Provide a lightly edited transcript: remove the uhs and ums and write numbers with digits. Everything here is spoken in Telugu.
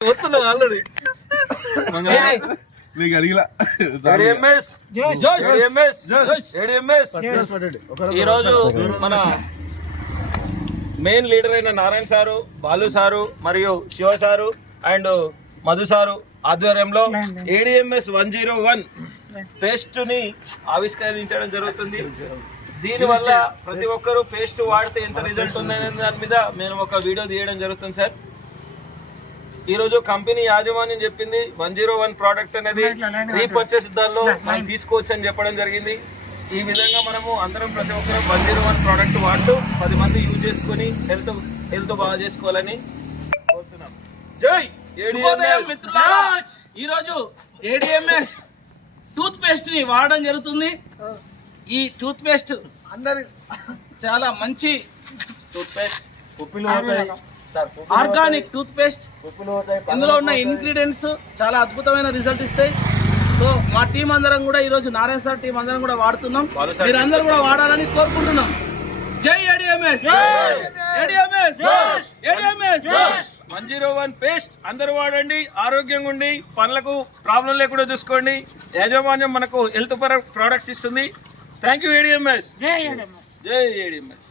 ఆల్రెడీ నీకు అడిగిలా ఈరోజు మన మెయిన్ లీడర్ అయిన నారాయణ సారు, బాలు సారు మరియు Shiva sir and Madhu sir ఆధ్వర్యంలో ADMS 101 పేస్ట్ ని ఆవిష్కరించడం జరుగుతుంది. దీని వల్ల ప్రతి ఒక్కరూ పేస్ట్ వాడితే ఎంత రిజల్ట్ ఉందనే దాని మీద మేము ఒక వీడియో తీయడం జరుగుతుంది సార్. ఈ రోజు కంపెనీ యాజమాన్యం చెప్పింది 101 ప్రోడక్ట్ అనేది రీపర్చేస్ దానిలో మనం తీసుకోవచ్చు అని చెప్పడం జరిగింది. ఈ విధంగా మనము అందరం ప్రతి ఒక్కరు 101 ప్రోడక్ట్ వాడుతూ 10 మంది యూజ్ చేసుకుని హెల్త్ బాగా చేసుకోవాలని కోరుతున్నాం. జై ఈ రోజు ADMS టూత్ పేస్ట్ ని వాడడం జరుగుతుంది. ఈ టూత్ పేస్ట్ చాలా మంచి toothpaste, organic toothpaste. ఇందులో ఉన్న ఇంగ్రీడియంట్స్ చాలా అద్భుతమైన రిజల్ట్ ఇస్తాయి. సో మా టీం అందరం కూడా ఈ రోజు నారాయణ సార్ టీం అందరం కూడా వాడుతున్నాం. మీరు అందరూ కూడా వాడాలని కోరుకుంటున్నాం. జై ADMS! ADMS! ADMS! 101 పేస్ట్ అందరూ వాడండి, ఆరోగ్యంగా ఉండి పనులకు ప్రాబ్లం లేకుండా చూసుకోండి. యాజమాన్యం మనకు హెల్త్ పర ప్రొడక్ట్స్ ఇస్తుంది. Thank you ADMS. జై ADMS.